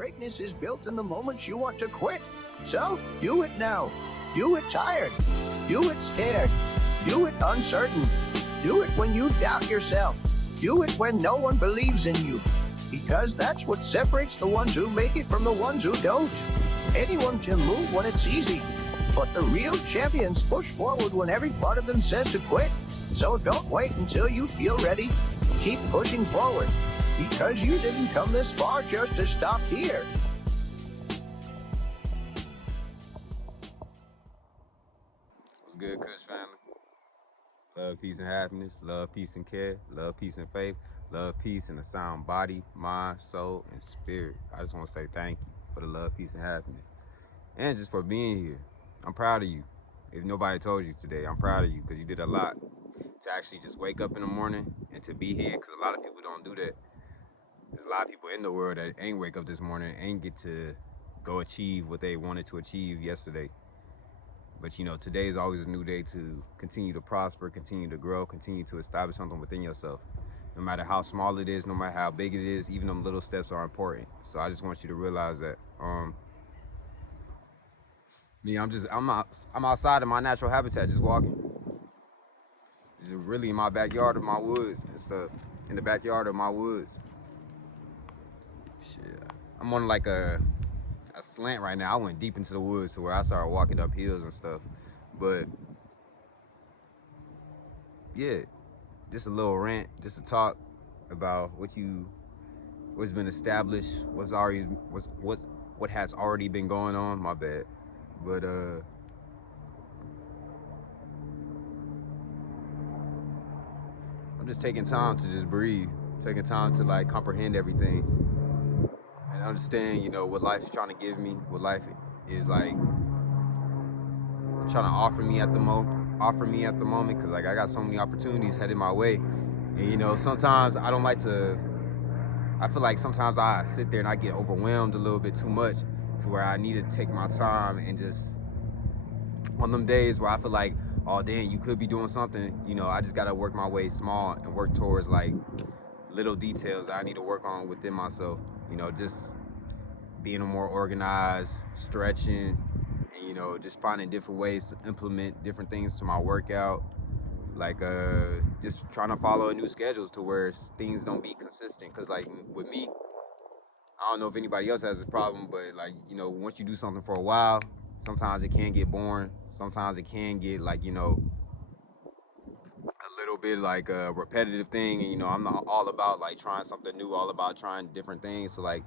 Greatness is built in the moments you want to quit. So, do it now. Do it tired. Do it scared. Do it uncertain. Do it when you doubt yourself. Do it when no one believes in you. Because that's what separates the ones who make it from the ones who don't. Anyone can move when it's easy, but the real champions push forward when every part of them says to quit. So don't wait until you feel ready. Keep pushing forward, because you didn't come this far just to stop here. What's good, Kush family? Love, peace, and happiness. Love, peace, and care. Love, peace, and faith. Love, peace, and a sound body, mind, soul, and spirit. I just want to say thank you for the love, peace, and happiness. And just for being here. I'm proud of you. If nobody told you today, I'm proud of you because you did a lot to actually just wake up in the morning and to be here, because a lot of people don't do that. There's a lot of people in the world that ain't wake up this morning, ain't get to go achieve what they wanted to achieve yesterday. But you know, today is always a new day to continue to prosper, continue to grow, continue to establish something within yourself. No matter how small it is, no matter how big it is, even them little steps are important. So I just want you to realize that. I'm outside of my natural habitat, just walking. Just really in my backyard of my woods and stuff. In the backyard of my woods. Shit, I'm on like a slant right now. I went deep into the woods to where I started walking up hills and stuff. But yeah, just a little rant, just to talk about what's been established, what has already been going on. My bad. But I'm just taking time to just breathe, taking time to like comprehend everything and understand, you know, what life's trying to give me, what life is like trying to offer me at the moment, because like I got so many opportunities headed my way. And you know, sometimes I feel like sometimes I sit there and I get overwhelmed a little bit too much to where I need to take my time and just, on them days where I feel like, oh damn, you could be doing something, you know, I just gotta work my way small and work towards like little details that I need to work on within myself. You know, just being more organized, stretching, and you know, just finding different ways to implement different things to my workout. Like just trying to follow a new schedule to where things don't be consistent. Cause like with me, I don't know if anybody else has this problem, but like, you know, once you do something for a while, sometimes it can get boring. Sometimes it can get like, you know, a little bit like a repetitive thing. And, you know, I'm not all about like trying something new, all about trying different things. So like,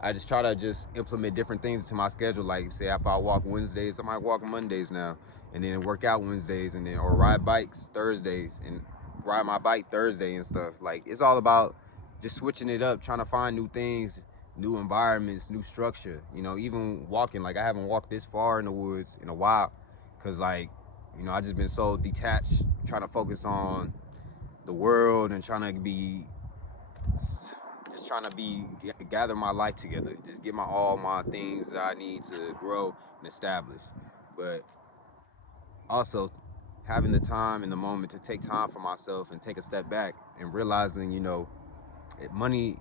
I just try to just implement different things into my schedule. Like say if I walk Wednesdays, I might walk Mondays now, and then work out Wednesdays, and then, or ride bikes Thursdays and ride my bike Thursday and stuff. Like it's all about just switching it up, trying to find new things, new environments, new structure. You know, even walking, like I haven't walked this far in the woods in a while, cause like, you know, I just been so detached, trying to focus on the world and trying to gather my life together, just get all my things that I need to grow and establish. But also having the time and the moment to take time for myself and take a step back and realizing, you know, money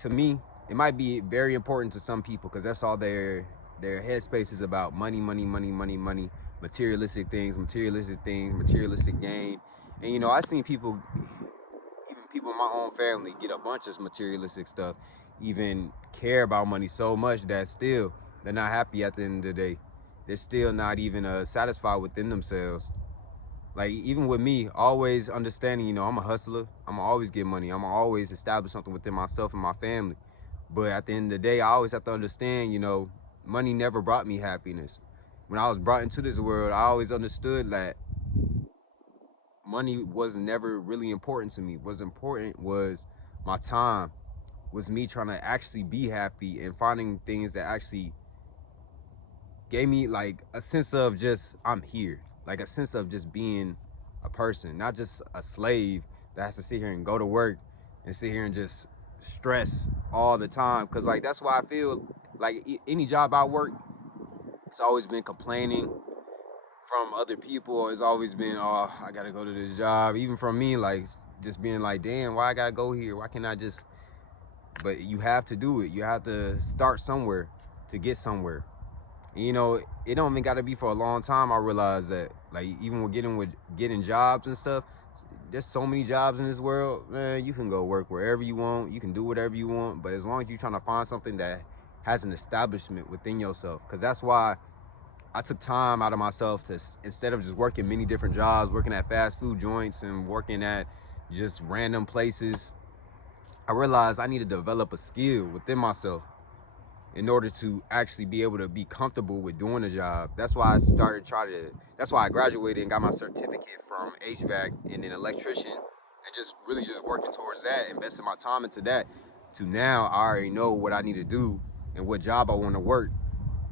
to me, it might be very important to some people because that's all their headspace is about: money, materialistic things, materialistic gain. And you know, I've seen people, even people in my own family, get a bunch of materialistic stuff, even care about money so much that still they're not happy at the end of the day. They're still not even satisfied within themselves. Like even with me, always understanding, you know, I'm a hustler. I'm gonna always get money. I'm gonna always establish something within myself and my family. But at the end of the day, I always have to understand, you know, money never brought me happiness. When I was brought into this world, I always understood that money was never really important to me. What's important was my time, was me trying to actually be happy and finding things that actually gave me like a sense of just, I'm here. Like a sense of just being a person, not just a slave that has to sit here and go to work and sit here and just stress all the time. Cause like, that's why I feel like any job I work, it's always been complaining from other people. It's always been, oh, I gotta go to this job. Even from me, like just being like, damn, why I gotta go here? Why can't I just but you have to do it. You have to start somewhere to get somewhere. And, you know, it don't even got to be for a long time. I realized that, like, even with getting jobs and stuff, there's so many jobs in this world, man. You can go work wherever you want. You can do whatever you want. But as long as you're trying to find something that has an establishment within yourself, because that's why I took time out of myself to, instead of just working many different jobs, working at fast food joints and working at just random places, I realized I need to develop a skill within myself in order to actually be able to be comfortable with doing a job. That's why that's why I graduated and got my certificate from HVAC and then electrician, and just really just working towards that, investing my time into that, to now I already know what I need to do and what job I want to work.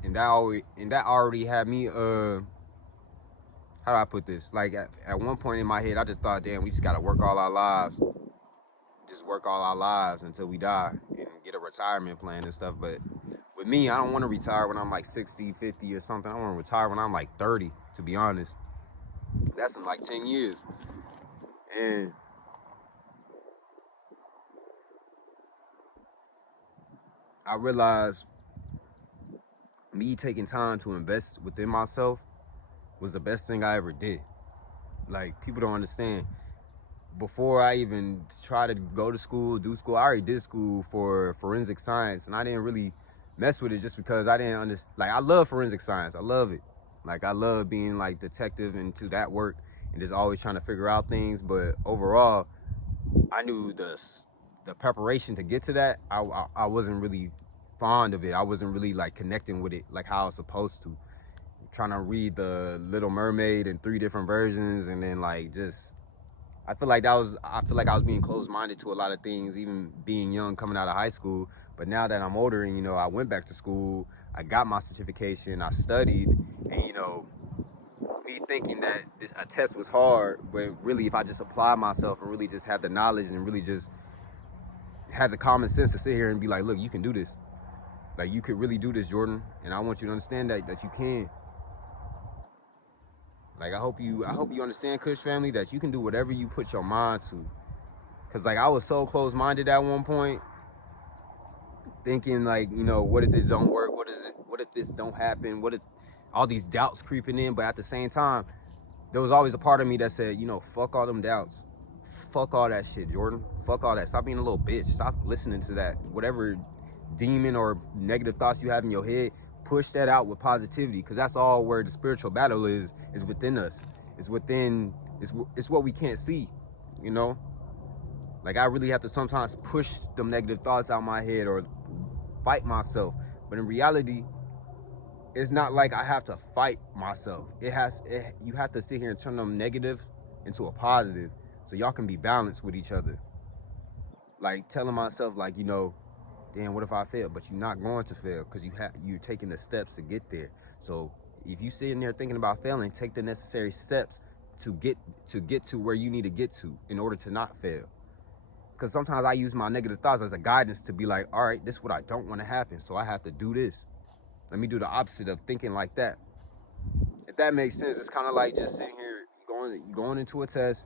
And that already had me, how do I put this? Like at one point in my head, I just thought, damn, we just gotta work all our lives. Just work all our lives until we die and get a retirement plan and stuff. But with me, I don't want to retire when I'm like 60, 50 or something. I want to retire when I'm like 30, to be honest. That's in like 10 years. And I realized me taking time to invest within myself was the best thing I ever did. Like, people don't understand. Before I even try to go to school, do school, I already did school for forensic science, and I didn't really mess with it just because I didn't understand. Like, I love forensic science. I love it. Like, I love being like detective into that work and just always trying to figure out things. But overall, I knew the preparation to get to that, I wasn't really fond of it. I wasn't really like connecting with it like how I was supposed to. Trying to read the Little Mermaid in 3 different versions, and then like just I feel like I was being closed-minded to a lot of things, even being young, coming out of high school. But now that I'm older and, you know, I went back to school, I got my certification, I studied, and, you know, me thinking that a test was hard, but really if I just apply myself and really just have the knowledge and really just have the common sense to sit here and be like, look, you can do this. Like, you could really do this, Jordan, and I want you to understand that you can. Like, I hope you understand, Kush family, that you can do whatever you put your mind to. Cause like I was so close-minded at one point, thinking like, you know, what if this don't work? What if this don't happen? What if all these doubts creeping in? But at the same time, there was always a part of me that said, you know, fuck all them doubts. Fuck all that shit, Jordan. Fuck all that. Stop being a little bitch. Stop listening to that. Whatever demon or negative thoughts you have in your head, push that out with positivity, because that's all where the spiritual battle is within us. It's what we can't see, you know? Like, I really have to sometimes push them negative thoughts out my head or fight myself. But in reality, it's not like I have to fight myself. You have to sit here and turn them negative into a positive so y'all can be balanced with each other. Like, telling myself, like, you know, damn, what if I fail? But you're not going to fail, because you're taking the steps to get there. So if you sitting there thinking about failing, take the necessary steps to get to where you need to get to in order to not fail. Because sometimes I use my negative thoughts as a guidance to be like, all right, this is what I don't want to happen, so I have to do this. Let me do the opposite of thinking like that. If that makes sense, it's kind of like just sitting here, going into a test,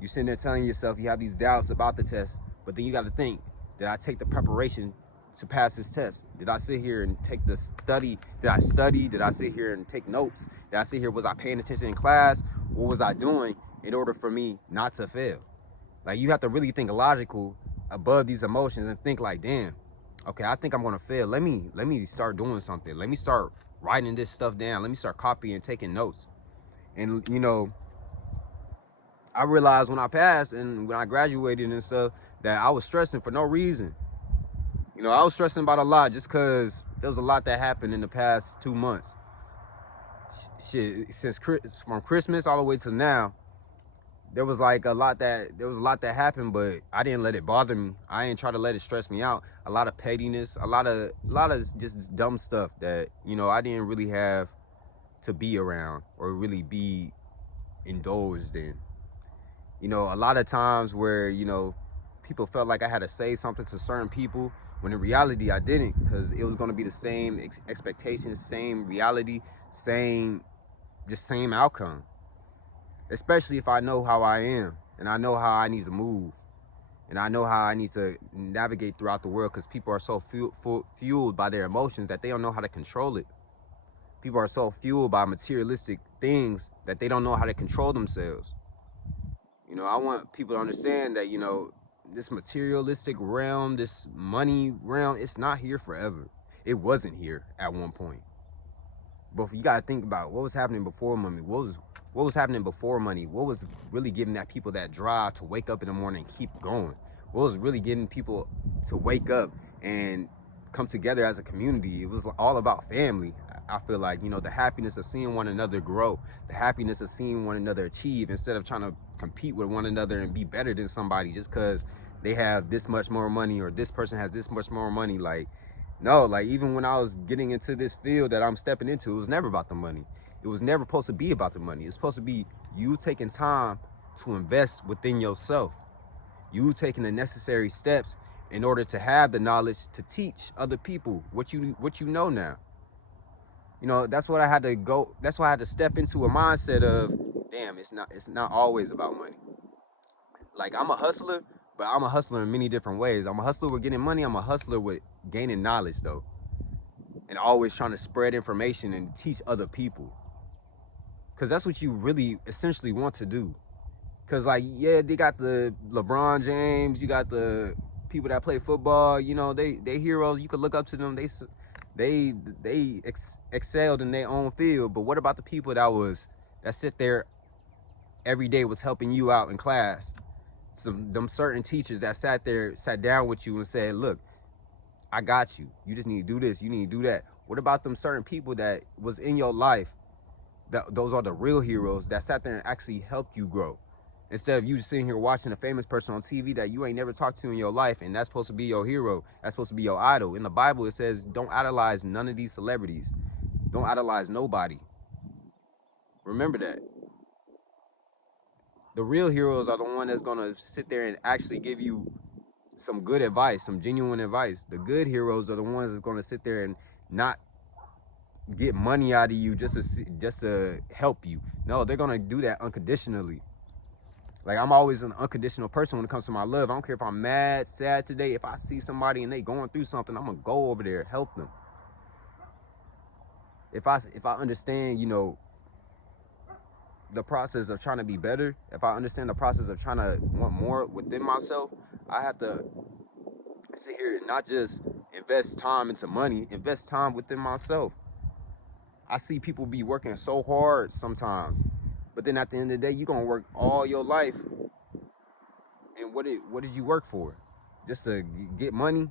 you're sitting there telling yourself you have these doubts about the test, but then you got to think, did I take the preparation to pass this test? Did I sit here and take the study? Did I study? Did I sit here and take notes? Did I sit here, was I paying attention in class? What was I doing in order for me not to fail? Like, you have to really think logical above these emotions and think like, damn, okay, I think I'm gonna fail. Let me start doing something. Let me start writing this stuff down. Let me start copying, taking notes. And, you know, I realized when I passed and when I graduated and stuff that I was stressing for no reason. You know, I was stressing about a lot just because there was a lot that happened in the past 2 months. Shit, from Christmas all the way to now, there was a lot that happened, but I didn't let it bother me. I didn't try to let it stress me out. A lot of pettiness, a lot of just dumb stuff that, you know, I didn't really have to be around or really be indulged in. You know, a lot of times where, you know, people felt like I had to say something to certain people, when in reality I didn't, because it was going to be the same expectations, same reality, same outcome. Especially if I know how I am and I know how I need to move. And I know how I need to navigate throughout the world because people are so fueled by their emotions that they don't know how to control it. People are so fueled by materialistic things that they don't know how to control themselves. You know, I want people to understand that, you know, this materialistic realm, this money realm, it's not here forever. It wasn't here at one point. But you got to think about what was happening before money. What was happening before money? What was really giving that people that drive to wake up in the morning and keep going? What was really getting people to wake up and come together as a community? It was all about family. I feel like, you know, the happiness of seeing one another grow, the happiness of seeing one another achieve instead of trying to compete with one another and be better than somebody just because they have this much more money or this person has this much more money. Like, no, like even when I was getting into this field that I'm stepping into, it was never about the money. It was never supposed to be about the money. It's supposed to be you taking time to invest within yourself. You taking the necessary steps in order to have the knowledge to teach other people what you know now. You know, that's what I had to go. That's why I had to step into a mindset of, damn, it's not always about money. Like, I'm a hustler, but I'm a hustler in many different ways. I'm a hustler with getting money. I'm a hustler with gaining knowledge, though, and always trying to spread information and teach other people, because that's what you really essentially want to do. Because, like, yeah, they got the LeBron James, you got the people that play football, you know, they heroes. You could look up to them. They excelled in their own field. But what about the people that sit there every day was helping you out in class? Them certain teachers that sat down with you and said, look, I got you. You just need to do this. You need to do that. What about them certain people that was in your life? Those are the real heroes that sat there and actually helped you grow. Instead of you just sitting here watching a famous person on TV that you ain't never talked to in your life, and that's supposed to be your hero. That's supposed to be your idol. In the Bible, it says, don't idolize none of these celebrities. Don't idolize nobody. Remember that. The real heroes are the one that's going to sit there and actually give you some good advice, some genuine advice. The good heroes are the ones that's going to sit there and not get money out of you just to help you. No, they're going to do that unconditionally. Like, I'm always an unconditional person when it comes to my love. I don't care if I'm mad, sad today. If I see somebody and they going through something, I'm going to go over there and help them. If I understand, you know, the process of trying to be better, if I understand the process of trying to want more within myself, I have to sit here and not just invest time into money, invest time within myself. I see people be working so hard sometimes, but then at the end of the day, you're going to work all your life. And what did you work for? Just to get money?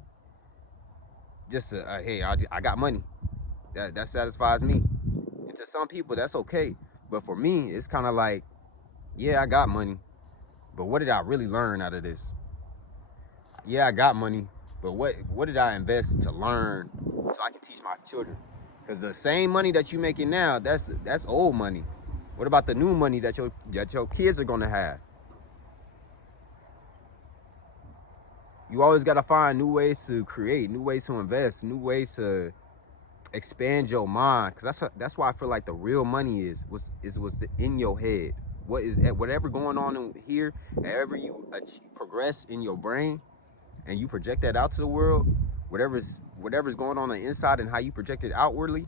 Just to, hey, I got money. That satisfies me. And to some people, that's okay. But for me, it's kind of like, yeah, I got money, but what did I really learn out of this? Yeah, I got money, but what did I invest to learn so I can teach my children? Because the same money that you're making now, that's old money. What about the new money that your kids are gonna have? You always gotta find new ways to create, new ways to invest, new ways to expand your mind. Because that's why I feel like the real money is what's in your head. Whatever going on in here, however you progress in your brain, and you project that out to the world, whatever's going on the inside and how you project it outwardly,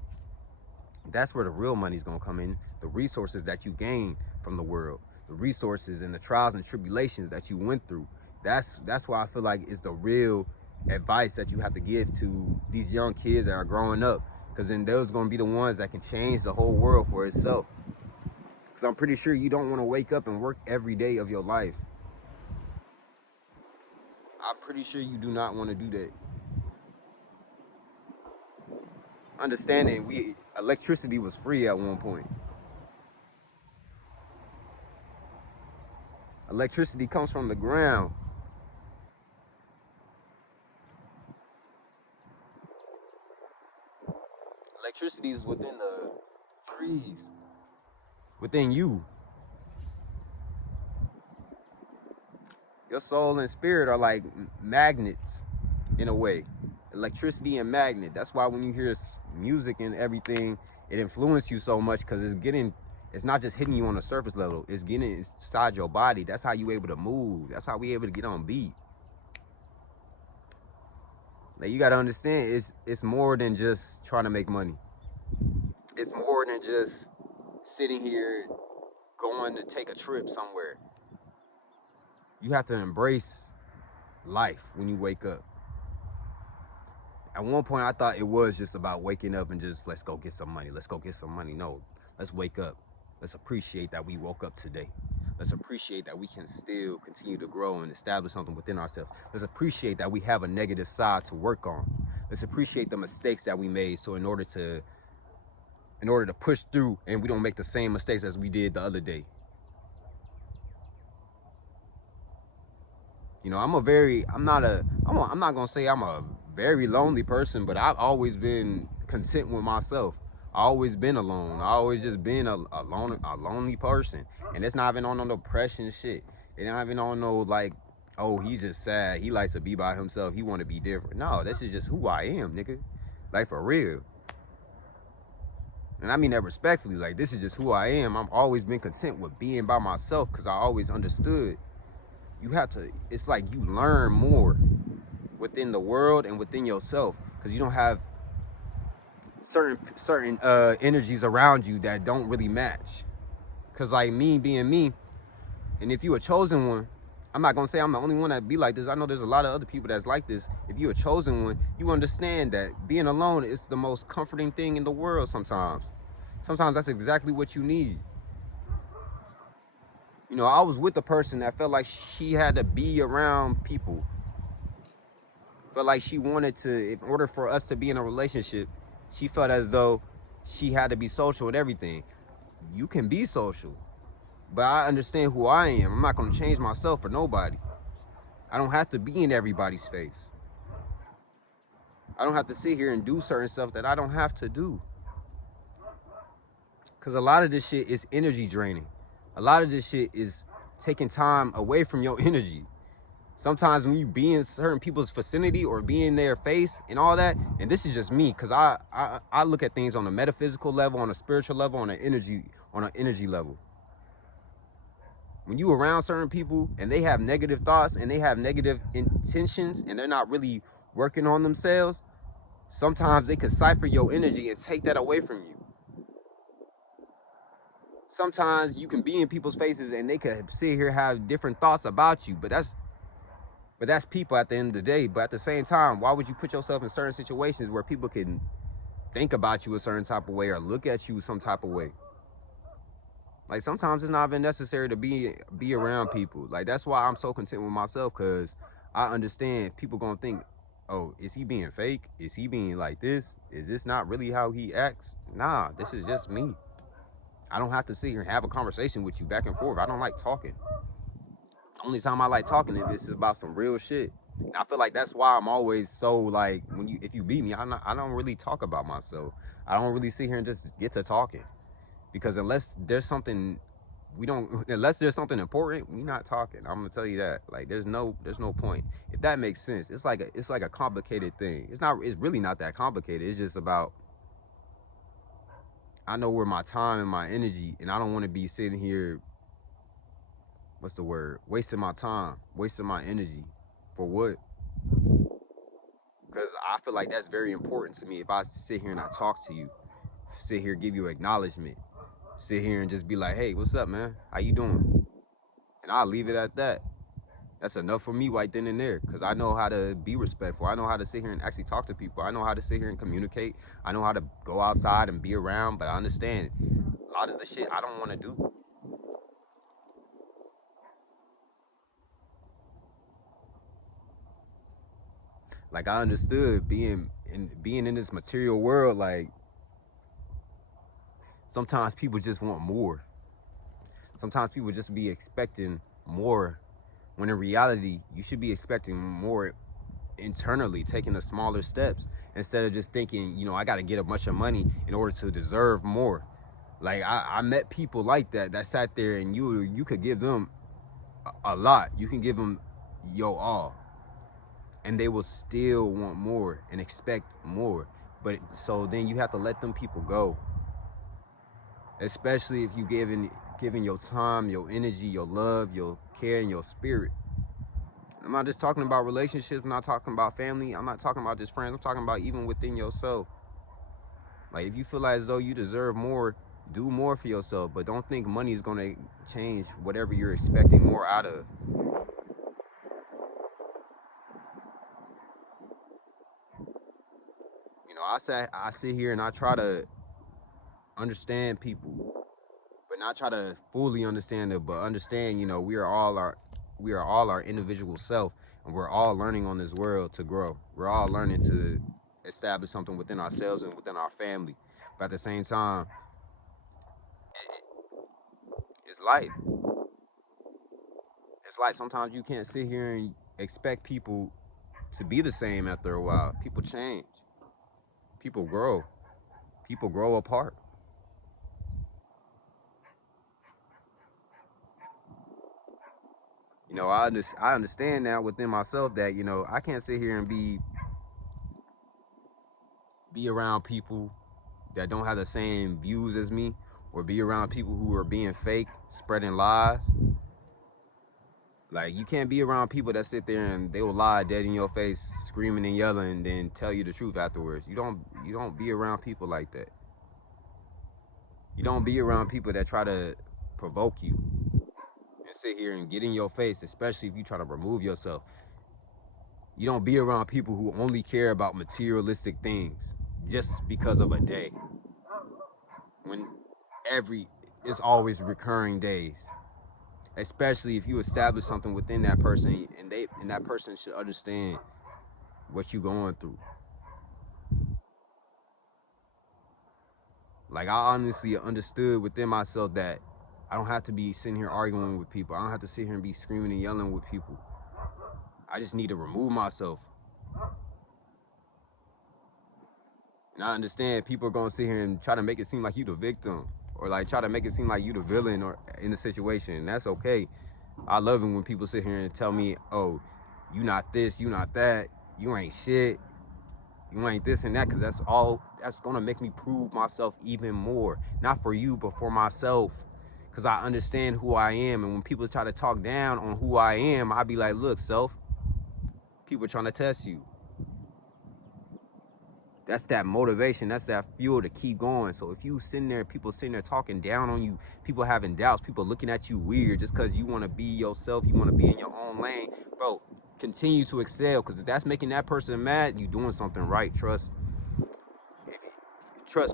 that's where the real money's gonna come in. The resources that you gain from the world, the resources and the trials and tribulations that you went through. That's why I feel like it's the real advice that you have to give to these young kids that are growing up, because then those are gonna be the ones that can change the whole world for itself. Because I'm pretty sure you don't want to wake up and work every day of your life. I'm pretty sure you do not want to do that. Understanding electricity was free at one point. Electricity comes from the ground. Electricity is within the trees, within you. Your soul and spirit are like magnets in a way. Electricity and magnet. That's why when you hear music and everything, it influences you so much, because it's not just hitting you on the surface level. It's getting inside your body. That's how you able to move. That's how we able to get on beat. Like, you gotta understand, it's more than just trying to make money. It's more than just sitting here going to take a trip somewhere. You have to embrace life when you wake up. At one point, I thought it was just about waking up and just, let's go get some money. Let's go get some money. No, let's wake up. Let's appreciate that we woke up today. Let's appreciate that we can still continue to grow and establish something within ourselves. Let's appreciate that we have a negative side to work on. Let's appreciate the mistakes that we made. So in order to push through and we don't make the same mistakes as we did the other day. You know, I'm not gonna say I'm a very lonely person, but I've always been content with myself. I always been alone. I always just been a lonely person. And it's not even on no depression shit. It's not even on no like, oh, he's just sad. He likes to be by himself. He want to be different. No, this is just who I am, nigga. Like, for real. And I mean that respectfully. Like, this is just who I am. I've always been content with being by myself because I always understood you have to, it's like you learn more within the world and within yourself because you don't have certain energies around you that don't really match. Because like me being me, and if you a chosen one, I'm not gonna say I'm the only one that be like this. I know there's a lot of other people that's like this. If you're a chosen one, you understand that being alone is the most comforting thing in the world sometimes. Sometimes that's exactly what you need. You know, I was with a person that felt like she had to be around people. Felt like she wanted to, in order for us to be in a relationship, she felt as though she had to be social and everything. You can be social, but I understand who I am. I'm not going to change myself for nobody. I don't have to be in everybody's face. I don't have to sit here and do certain stuff that I don't have to do. Because a lot of this shit is energy draining. A lot of this shit is taking time away from your energy. Sometimes when you be in certain people's vicinity or be in their face and all that, and this is just me, because I look at things on a metaphysical level, on a spiritual level, on an energy level. When you around certain people and they have negative thoughts and they have negative intentions and they're not really working on themselves, sometimes they could cipher your energy and take that away from you. Sometimes you can be in people's faces and they could sit here have different thoughts about you, but that's people at the end of the day. But at the same time, why would you put yourself in certain situations where people can think about you a certain type of way or look at you some type of way? Like, sometimes it's not even necessary to be around people. Like, that's why I'm so content with myself, because I understand people gonna think, oh, is he being fake? Is he being like this? Is this not really how he acts? Nah, this is just me. I don't have to sit here and have a conversation with you back and forth. I don't like talking. The only time I like talking is about some real shit. And I feel like that's why I'm always so like, if you beat me, I don't really talk about myself. I don't really sit here and just get to talking, because unless there's something important, we not talking. I'm gonna tell you that. Like, there's no point. If that makes sense. It's like a complicated thing. It's really not that complicated. It's just about, I know where my time and my energy, and I don't want to be sitting here, wasting my time, wasting my energy for what? Because I feel like that's very important to me. If I sit here and I talk to you, sit here, give you acknowledgement, sit here and just be like, hey, what's up, man? How you doing? And I'll leave it at that. That's enough for me right then and there, because I know how to be respectful. I know how to sit here and actually talk to people. I know how to sit here and communicate. I know how to go outside and be around, but I understand a lot of the shit I don't want to do. Like, I understood being in this material world, like, sometimes people just want more. Sometimes people just be expecting more, when in reality, you should be expecting more internally, taking the smaller steps, instead of just thinking, I got to get a bunch of money in order to deserve more. Like, I met people like that sat there, and you could give them a lot. You can give them your all, and they will still want more and expect more. But so then you have to let them people go, especially if you giving your time, your energy, your love, your care, and your spirit. I'm not just talking about relationships. I'm not talking about family. I'm not talking about just friends. I'm talking about even within yourself. Like, if you feel like as though you deserve more, do more for yourself. But don't think money is going to change whatever you're expecting more out of. You know, I sit here and I try to understand people, but not try to fully understand it, but understand, you know, we are all our individual self, and we're all learning on this world to grow. We're all learning to establish something within ourselves and within our family. But at the same time, it's life. It's life. Sometimes you can't sit here and expect people to be the same after a while. People change. People grow. People grow apart. You know, I understand now within myself that, you know, I can't sit here and be around people that don't have the same views as me, or be around people who are being fake, spreading lies. Like, you can't be around people that sit there and they will lie dead in your face, screaming and yelling, and then tell you the truth afterwards. You don't be around people like that. You don't be around people that try to provoke you and sit here and get in your face, especially if you try to remove yourself. You don't be around people who only care about materialistic things just because of a day. When it's always recurring days. Especially if you establish something within that person, and that person should understand what you're going through. Like, I honestly understood within myself that I don't have to be sitting here arguing with people. I don't have to sit here and be screaming and yelling with people. I just need to remove myself. And I understand people are going to sit here and try to make it seem like you the victim, or like try to make it seem like you the villain or in the situation. And that's okay. I love it when people sit here and tell me, oh, you not this, you not that, you ain't shit, you ain't this and that, because that's going to make me prove myself even more. Not for you, but for myself, because I understand who I am. And when people try to talk down on who I am, I be like, look, self, people are trying to test you. That's that motivation. That's that fuel to keep going. So if you people sitting there talking down on you, people having doubts, people looking at you weird just because you want to be yourself, you want to be in your own lane, bro, continue to excel, because if that's making that person mad, you doing something right. Trust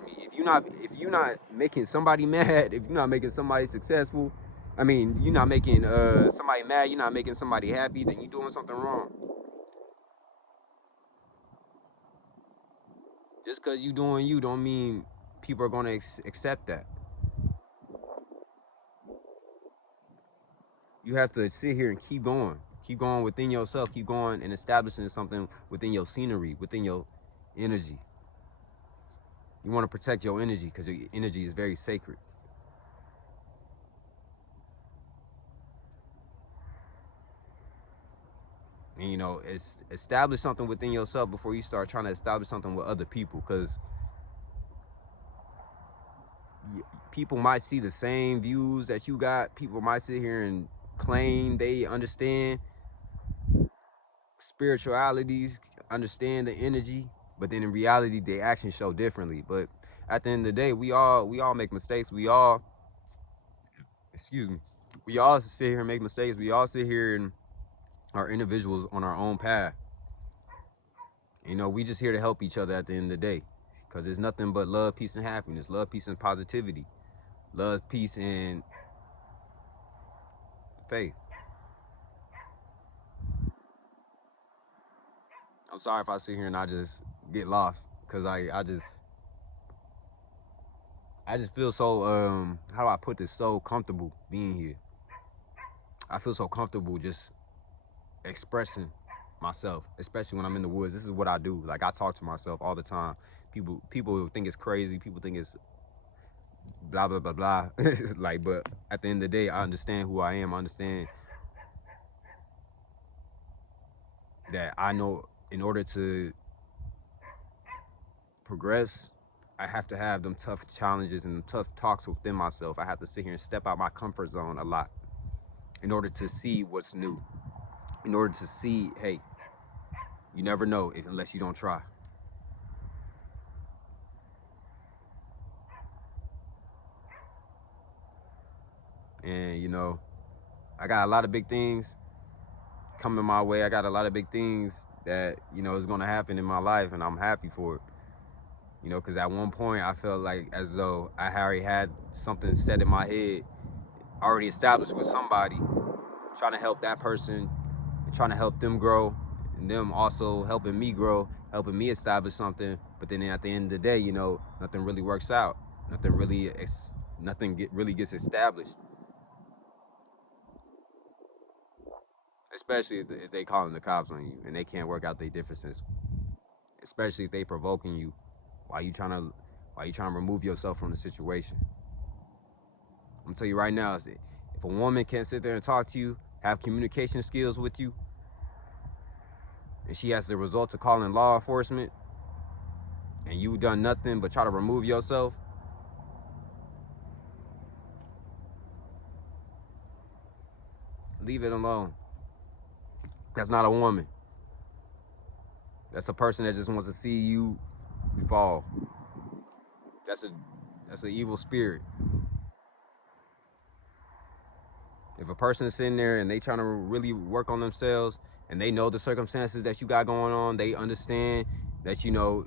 me. If you're not making somebody mad, if you're not making somebody successful, I mean, you're not making somebody mad, you're not making somebody happy, then you're doing something wrong. Just because you doing you don't mean people are going to accept that. You have to sit here and keep going within yourself, keep going and establishing something within your scenery, within your energy. You want to protect your energy, because your energy is very sacred. And, you know, establish something within yourself before you start trying to establish something with other people, because people might see the same views that you got. People might sit here and claim they understand spiritualities, understand the energy, but then in reality, their actions show differently. But at the end of the day, we all make mistakes. We all sit here and make mistakes. We all sit here and are individuals on our own path. You know, we just here to help each other at the end of the day, because there's nothing but love, peace, and happiness. Love, peace, and positivity. Love, peace, and faith. I'm sorry if I sit here and I just get lost, because I just feel so how do I put this, so comfortable being here. I feel so comfortable just expressing myself, especially when I'm in the woods. This is what I do. Like, I talk to myself all the time. People think it's crazy. People think it's blah blah blah blah. Like, but at the end of the day, I understand who I am. I understand that I know in order to progress, I have to have them tough challenges and tough talks within myself. I have to sit here and step out my comfort zone a lot in order to see what's new. in order to see, hey, you never know unless you don't try. And, you know, I got a lot of big things coming my way. I got a lot of big things that, you know, is going to happen in my life, and I'm happy for it. You know, because at one point I felt like as though I already had something set in my head, already established with somebody, trying to help that person, and trying to help them grow, and them also helping me grow, helping me establish something. But then at the end of the day, you know, nothing really works out. Nothing really gets established. Especially if they calling the cops on you and they can't work out their differences. Especially if they provoking you while you trying to remove yourself from the situation. I'm gonna tell you right now, if a woman can't sit there and talk to you, have communication skills with you, and she has the result of calling law enforcement, and you done nothing but try to remove yourself, leave it alone. That's not a woman. That's a person that just wants to see you fall. That's an evil spirit. If a person is sitting there and they trying to really work on themselves and they know the circumstances that you got going on, they understand that, you know,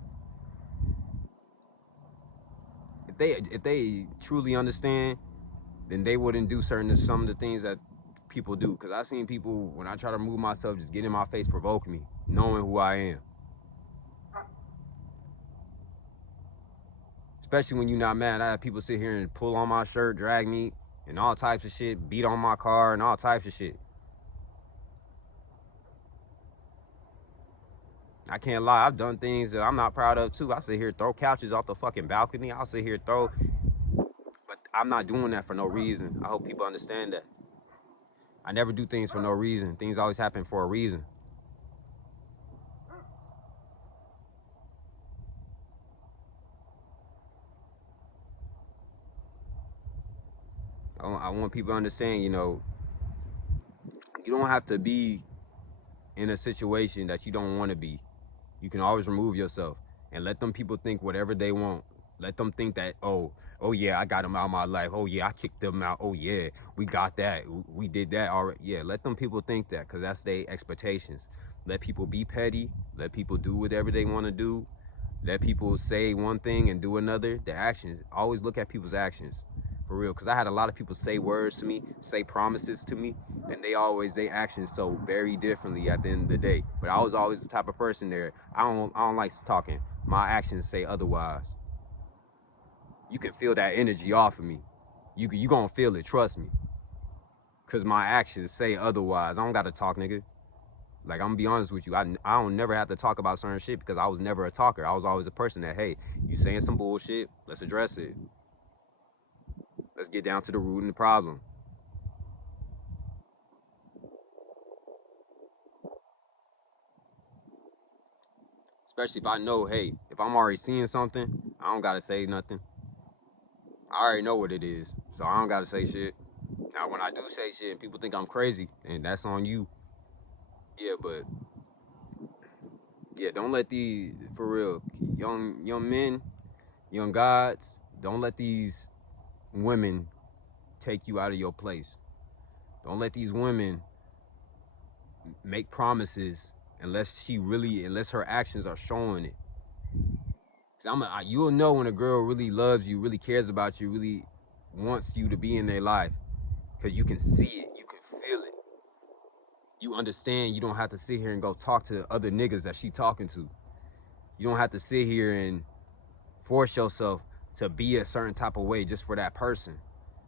if they truly understand, then they wouldn't do some of the things that people do. Because I've seen people, when I try to move myself, just get in my face, provoke me, knowing who I am. Especially when you're not mad. I have people sit here and pull on my shirt, drag me, and all types of shit, beat on my car and all types of shit. I can't lie, I've done things that I'm not proud of too. I sit here, throw couches off the fucking balcony. I'll sit here, but I'm not doing that for no reason. I hope people understand that. I never do things for no reason. Things always happen for a reason. I want people to understand, you know, you don't have to be in a situation that you don't want to be. You can always remove yourself and let them people think whatever they want. Let them think that, oh yeah, I got them out of my life. Oh yeah, I kicked them out. Oh yeah, we got that. We did that already. Yeah, let them people think that, because that's their expectations. Let people be petty. Let people do whatever they want to do. Let people say one thing and do another. Their actions. Always look at people's actions. For real, because I had a lot of people say words to me, say promises to me, and they actions so very differently at the end of the day. But I was always the type of person there. I don't like talking. My actions say otherwise. You can feel that energy off of me. You gonna feel it, trust me. Cause my actions say otherwise. I don't gotta talk, nigga. Like, I'm gonna be honest with you. I don't never have to talk about certain shit because I was never a talker. I was always a person that, hey, you saying some bullshit, let's address it. Let's get down to the root of the problem. Especially if I know, hey, if I'm already seeing something, I don't gotta say nothing. I already know what it is, so I don't gotta say shit. Now, when I do say shit and people think I'm crazy, and that's on you. Yeah, but yeah, don't let these, for real, young men, young gods, don't let these women take you out of your place. Don't let these women make promises unless her actions are showing it. You'll know when a girl really loves you, really cares about you, really wants you to be in their life, because you can see it, you can feel it. You understand. You don't have to sit here and go talk to other niggas that she talking to. You don't have to sit here and force yourself to be a certain type of way just for that person.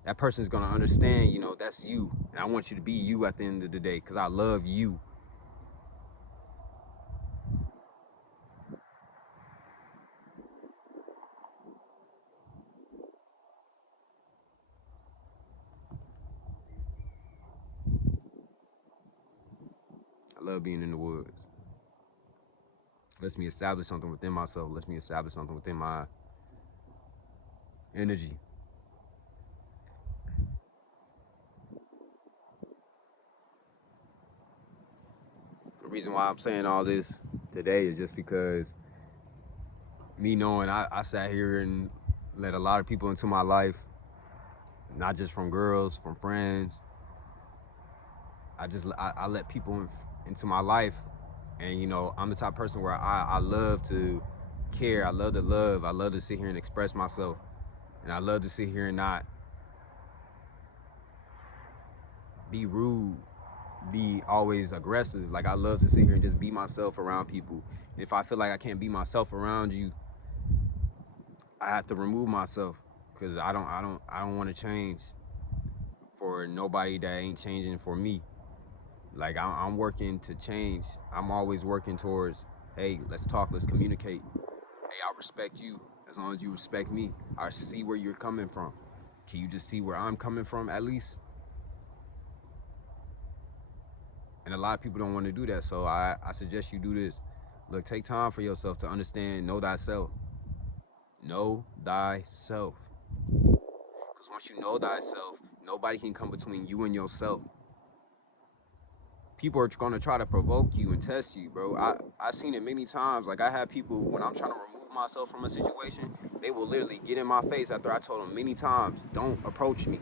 That person's gonna understand, you know, that's you. And I want you to be you at the end of the day, because I love you. I love being in the woods. Lets me establish something within myself. Lets me establish something within my energy. reason why I'm saying all this today is just because me knowing I sat here and let a lot of people into my life, not just from girls, from friends. I let people into my life, and you know, I'm the type of person where I love to care, I love to love, I love to sit here and express myself, and I love to sit here and not be rude, be always aggressive. Like, I love to sit here and just be myself around people. And if I feel like I can't be myself around you, I have to remove myself, because I don't want to change for nobody that ain't changing for me. Like, I'm working to change. I'm always working towards, hey, let's talk, let's communicate. Hey, I respect you as long as you respect me. I see where you're coming from. Can you just see where I'm coming from at least? And a lot of people don't want to do that, so I suggest you do this. Look, take time for yourself to understand, know thyself. Know thyself. Because once you know thyself, nobody can come between you and yourself. People are going to try to provoke you and test you, bro. I've seen it many times. Like, I have people, when I'm trying to remove myself from a situation, they will literally get in my face after I told them many times, don't approach me.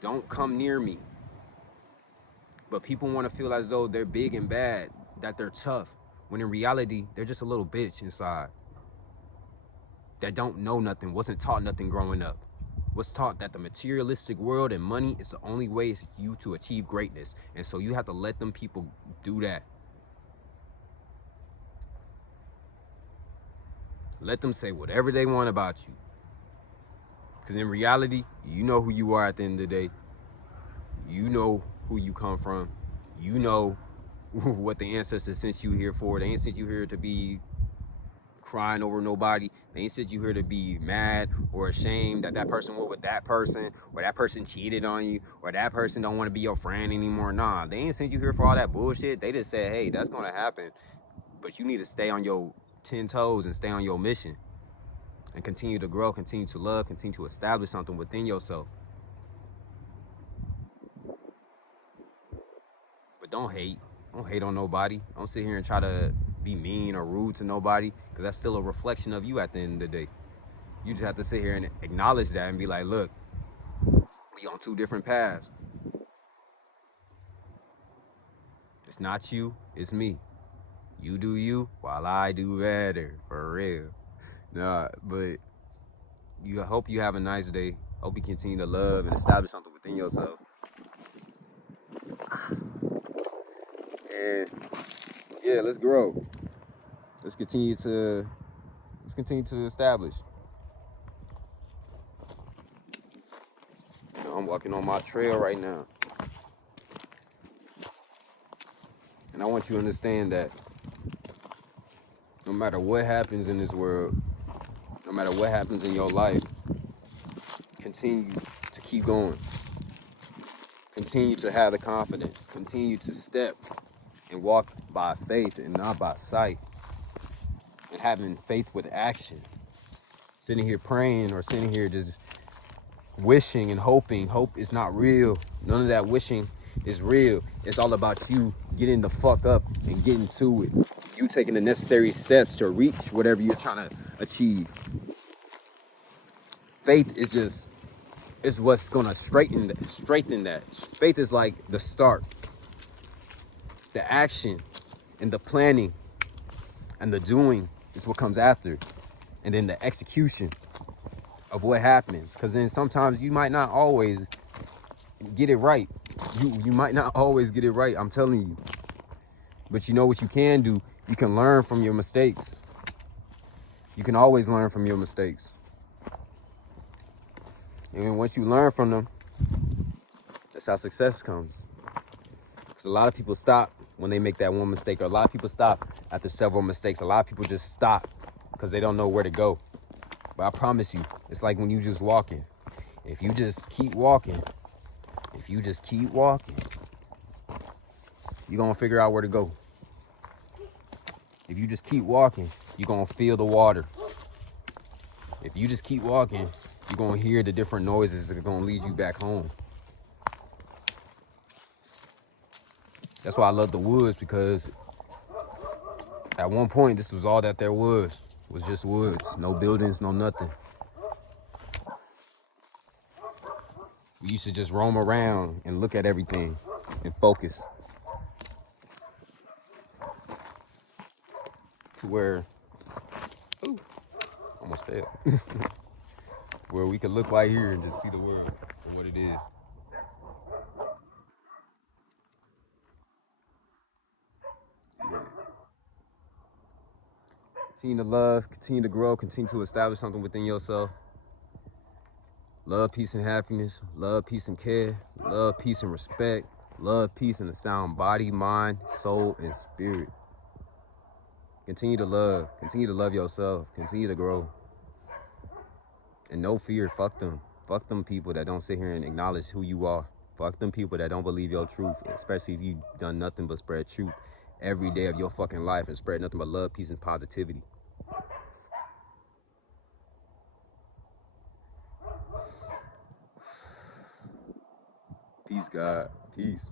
Don't come near me. But people want to feel as though they're big and bad, that they're tough, when in reality, they're just a little bitch inside that don't know nothing, wasn't taught nothing growing up. Was taught that the materialistic world and money is the only way for you to achieve greatness. And so you have to let them people do that. Let them say whatever they want about you. Because in reality, you know who you are at the end of the day. You know who you come from. You know what the ancestors sent you here for. They ain't sent you here to be crying over nobody. They ain't sent you here to be mad or ashamed that that person went with that person, or that person cheated on you, or that person don't want to be your friend anymore. Nah, they ain't sent you here for all that bullshit. They just said, hey, that's gonna happen, but you need to stay on your 10 toes and stay on your mission and continue to grow, continue to love, continue to establish something within yourself. But don't hate on nobody. Don't sit here and try to be mean or rude to nobody, because that's still a reflection of you at the end of the day. You just have to sit here and acknowledge that and be like, look, we on two different paths. It's not you, it's me. You do you while I do better, for real. Nah, but I hope you have a nice day. Hope you continue to love and establish something within yourself. And yeah, let's grow. Let's continue to establish. I'm walking on my trail right now. And I want you to understand that no matter what happens in this world, no matter what happens in your life, continue to keep going. Continue to have the confidence. Continue to step and walk by faith and not by sight. And having faith with action. Sitting here praying or sitting here just wishing and hoping. Hope is not real. None of that wishing is real. It's all about you getting the fuck up and getting to it. You taking the necessary steps to reach whatever you're trying to achieve. Faith is what's gonna straighten that. Faith is like the start. The action and the planning and the doing is what comes after. And then the execution of what happens. Because then sometimes you might not always get it right. You might not always get it right, I'm telling you. But you know what you can do? You can learn from your mistakes. You can always learn from your mistakes. And once you learn from them, that's how success comes. Because a lot of people stop when they make that one mistake, or a lot of people stop after several mistakes. A lot of people just stop because they don't know where to go. But I promise you, it's like when you just walking. If you just keep walking, you're gonna figure out where to go. If you just keep walking, you're gonna feel the water. If you just keep walking, you're gonna hear the different noises that are gonna lead you back home. That's why I love the woods, because At one point, this was all that there was just woods, no buildings, no nothing. We used to just roam around and look at everything and focus. To where, ooh, almost fell. Where we could look right here and just see the world for what it is. Yeah. Continue to love, continue to grow, continue to establish something within yourself. Love, peace, and happiness. Love, peace, and care. Love, peace, and respect. Love, peace, and a sound body, mind, soul, and spirit. Continue to love. Continue to love yourself. Continue to grow. And no fear. Fuck them. Fuck them people that don't sit here and acknowledge who you are. Fuck them people that don't believe your truth, especially if you done nothing but spread truth every day of your fucking life and spread nothing but love, peace, and positivity. Peace, God. Peace.